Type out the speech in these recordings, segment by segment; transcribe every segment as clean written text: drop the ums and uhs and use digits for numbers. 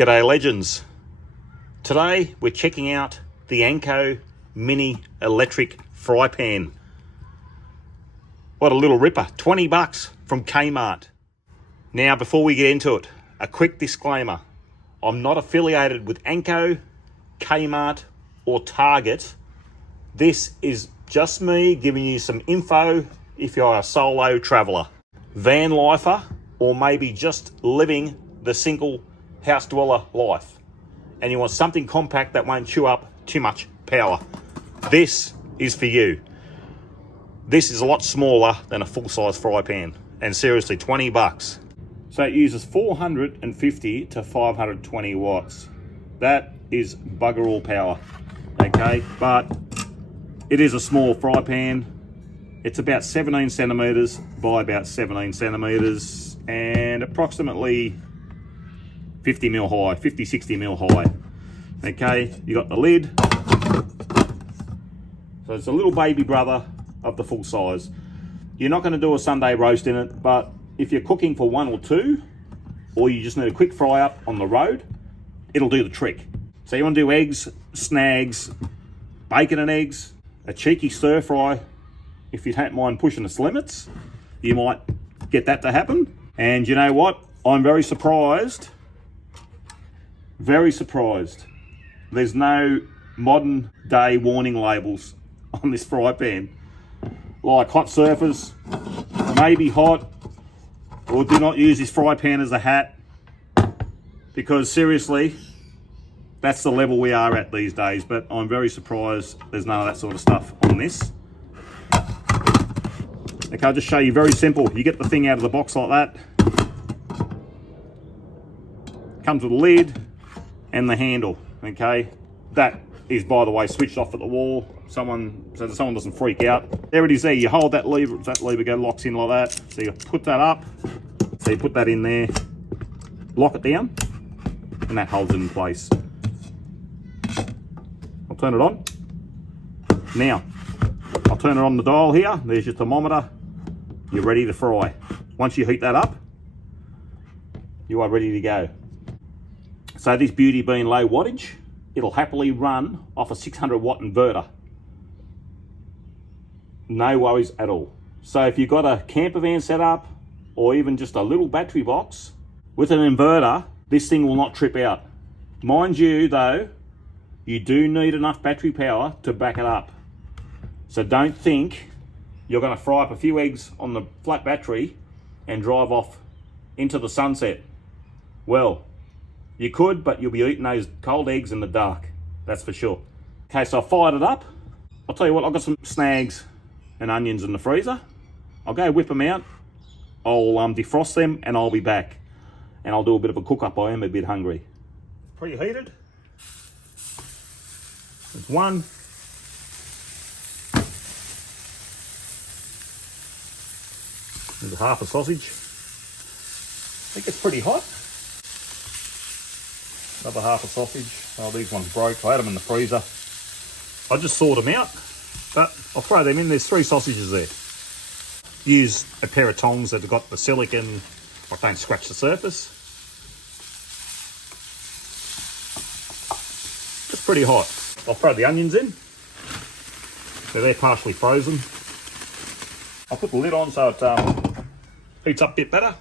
G'day legends. Today we're checking out the Anko mini electric fry pan. What a little ripper, 20 bucks from Kmart. Now before we get into it, a quick disclaimer. I'm not affiliated with Anko, Kmart or Target. This is just me giving you some info if you're a solo traveller, van lifer, or maybe just living the single house dweller life and you want something compact that won't chew up too much power. This is for you. This is a lot smaller than a full-size fry pan, and seriously, 20 bucks. So it uses 450 to 520 watts. That is bugger all power, okay? But it is a small fry pan. It's about 17 centimeters by about 17 centimeters and approximately 50 mil high, 50, 60 mil high. Okay, you got the lid. So it's a little baby brother of the full size. You're not going to do a Sunday roast in it, but if you're cooking for one or two, or you just need a quick fry up on the road, it'll do the trick. So you want to do eggs, snags, bacon and eggs, a cheeky stir fry. If you don't mind pushing its limits, you might get that to happen. And you know what? I'm very surprised. Very surprised. There's no modern day warning labels on this fry pan. Like hot surface, maybe hot, or do not use this fry pan as a hat. Because seriously, that's the level we are at these days. But I'm very surprised there's none of that sort of stuff on this. Okay, I'll just show you, very simple. You get the thing out of the box like that. Comes with a lid and the handle, okay? That is, by the way, switched off at the wall, so that someone doesn't freak out. There it is there. You hold that lever, locks in like that. So you put that up, so you put that in there, lock it down, and that holds it in place. I'll turn it on. Now, I'll turn it on the dial here. There's your thermometer. You're ready to fry. Once you heat that up, you are ready to go. So this beauty being low wattage, it'll happily run off a 600 watt inverter. No worries at all. So if you've got a camper van set up, or even just a little battery box with an inverter, this thing will not trip out. Mind you though, you do need enough battery power to back it up. So don't think you're going to fry up a few eggs on the flat battery and drive off into the sunset. Well, you could, but you'll be eating those cold eggs in the dark. That's for sure. Okay, so I fired it up. I'll tell you what, I've got some snags and onions in the freezer. I'll go whip them out. I'll defrost them and I'll be back. And I'll do a bit of a cook up. I am a bit hungry. Preheated. There's one. There's half a sausage. I think it's pretty hot. Another half a sausage. Oh, these ones broke. I had them in the freezer. I just sort them out, but I'll throw them in. There's 3 sausages there. Use a pair of tongs that have got the silicone, like don't scratch the surface. It's pretty hot. I'll throw the onions in. So they're partially frozen. I'll put the lid on so it heats up a bit better.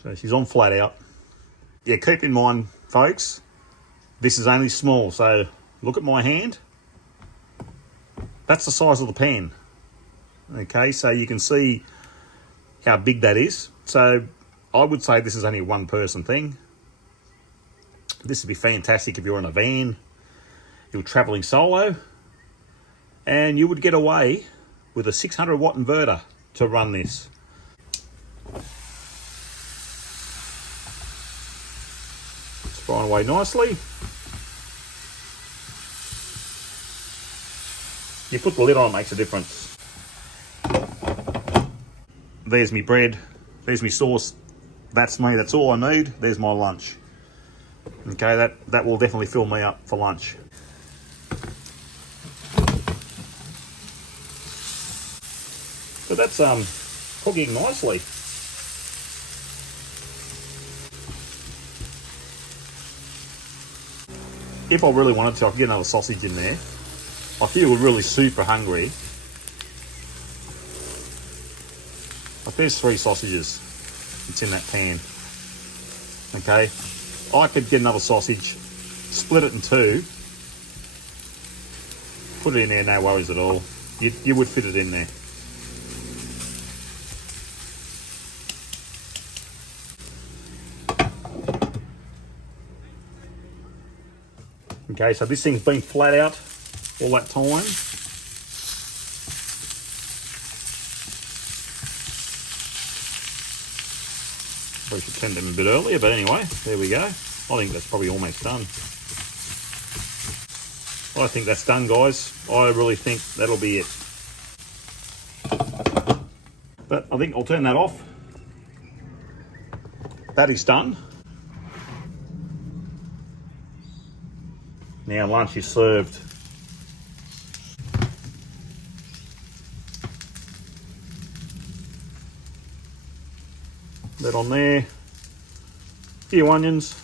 So she's on flat out. Yeah, keep in mind, folks, this is only small. So look at my hand. That's the size of the pan. Okay, so you can see how big that is. So I would say this is only a one-person thing. This would be fantastic if you're in a van, you're traveling solo, and you would get away with a 600 watt inverter to run this. Frying away nicely. You put the lid on, it makes a difference. There's me bread, there's me sauce. That's me, that's all I need. There's my lunch. Okay, that will definitely fill me up for lunch. So that's cooking nicely. if I really wanted to, I could get another sausage in there. I feel really super hungry. But there's 3 sausages. It's in that pan. Okay, I could get another sausage, split it in 2, put it in there, no worries at all. You would fit it in there. Okay, so this thing's been flat out all that time. Probably should tend them a bit earlier, but anyway, there we go. I think that's probably almost done. I think that's done, guys. I really think that'll be it. But I think I'll turn that off. That is done. Now lunch is served. That on there. A few onions.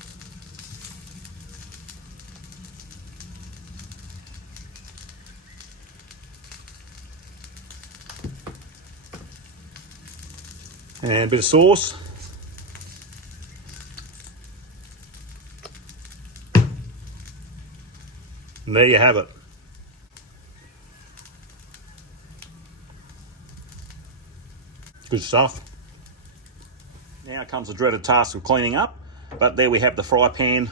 And a bit of sauce. And there you have it. Good stuff. Now comes the dreaded task of cleaning up, but there we have the fry pan.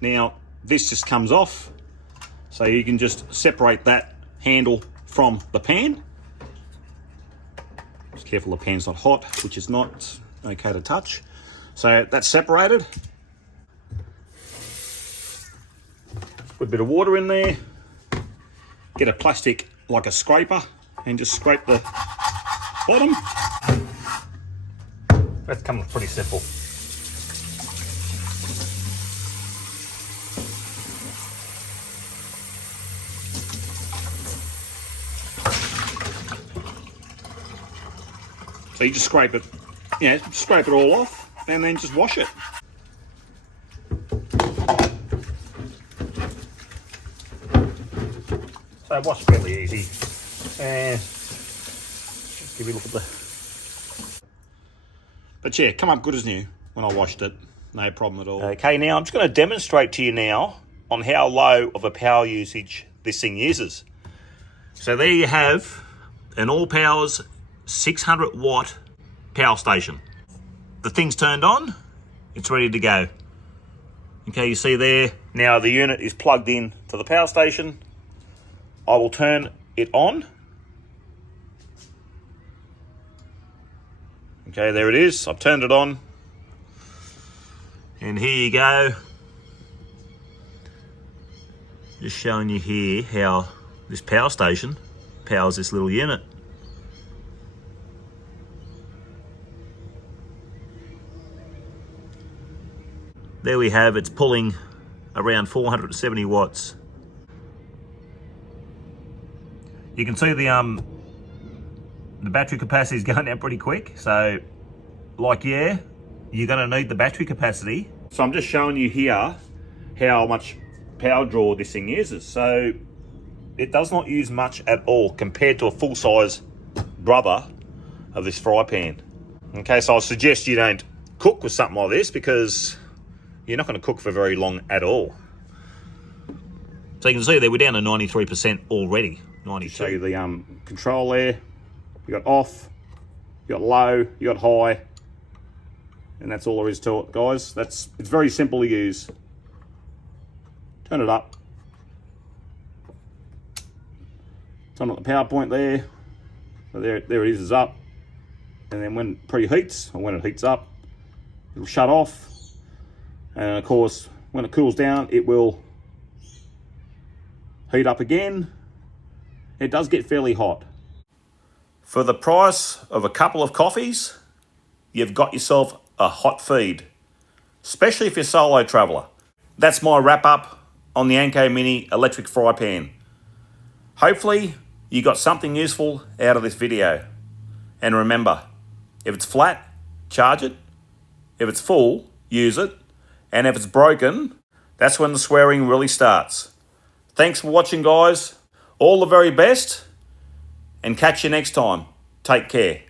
Now this just comes off, so you can just separate that handle from the pan. Just careful the pan's not hot, which is not okay to touch. So that's separated. Put a bit of water in there. Get a plastic, like a scraper, and just scrape the bottom. That comes pretty simple. So you just scrape it, scrape it all off, and then just wash it. So wash fairly easy. And give you a look at the. But yeah, come up good as new when I washed it. No problem at all. Okay, now I'm just going to demonstrate to you now on how low of a power usage this thing uses. So there you have an ALLPOWERS 600 watt power station. The thing's turned on, it's ready to go. Okay, you see there, now the unit is plugged in to the power station. I will turn it on. Okay, there it is. I've turned it on. And here you go. Just showing you here how this power station powers this little unit. There we have, it's pulling around 470 watts. You can see the battery capacity is going down pretty quick. So, yeah, you're going to need the battery capacity. So I'm just showing you here how much power draw this thing uses. So it does not use much at all compared to a full-size brother of this fry pan. Okay, so I suggest you don't cook with something like this because you're not going to cook for very long at all. So you can see there we're down to 93% already. 92. Show you the control there. You got off, you got low, you got high, and that's all there is to it, guys. It's very simple to use. Turn it up. Turn on the power point there. So there it is up. And then when it preheats, or when it heats up, it'll shut off. And of course, when it cools down, it will heat up again. It does get fairly hot. For the price of a couple of coffees, you've got yourself a hot feed, especially if you're a solo traveller. That's my wrap up on the Anko Mini electric fry pan. Hopefully you got something useful out of this video. And remember, if it's flat, charge it. If it's full, use it. And if it's broken, That's when the swearing really starts. Thanks for watching, guys. All the very best, and catch you next time. Take care.